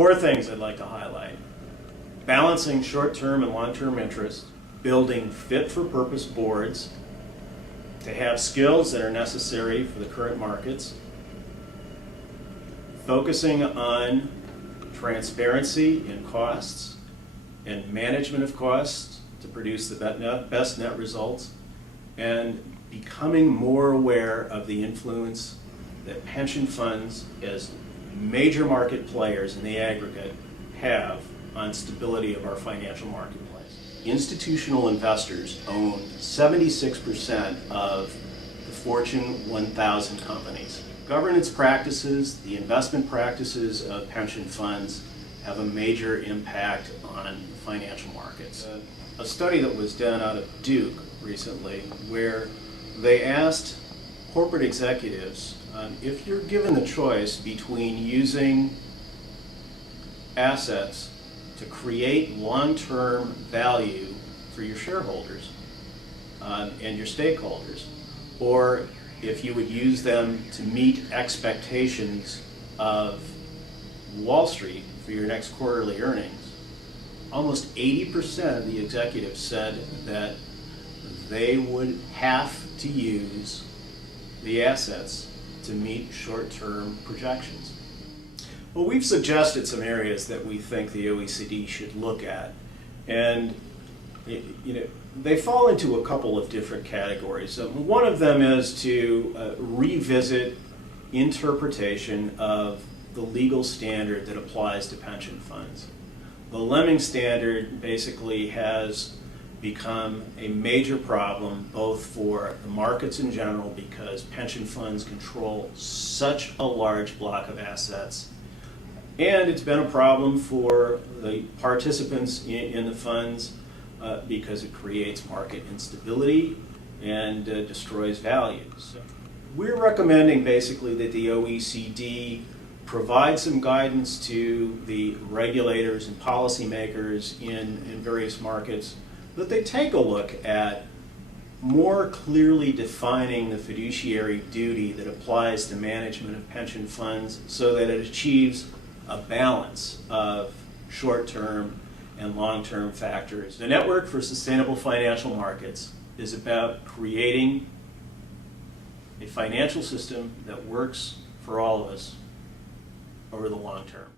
Four things I'd like to highlight: balancing short-term and long-term interests, building fit-for-purpose boards to have skills that are necessary for the current markets, focusing on transparency in costs and management of costs to produce the best net results, and becoming more aware of the influence that pension funds as major market players in the aggregate have on stability of our financial marketplace. Institutional investors own 76% of the Fortune 1000 companies. Governance practices, the investment practices of pension funds have a major impact on financial markets. A study that was done out of Duke recently, where they asked corporate executives if you're given the choice between using assets to create long-term value for your shareholders and your stakeholders, or if you would use them to meet expectations of Wall Street for your next quarterly earnings, almost 80% of the executives said that they would have to use the assets to meet short-term projections. Well, we've suggested some areas that we think the OECD should look at, and they fall into a couple of different categories. One of them is to revisit interpretation of the legal standard that applies to pension funds. The Lemming standard basically has become a major problem both for the markets in general, because pension funds control such a large block of assets, and it's been a problem for the participants in the funds because it creates market instability and destroys values. We're recommending basically that the OECD provide some guidance to the regulators and policymakers in various markets, that they take a look at more clearly defining the fiduciary duty that applies to management of pension funds so that it achieves a balance of short-term and long-term factors. The Network for Sustainable Financial Markets is about creating a financial system that works for all of us over the long term.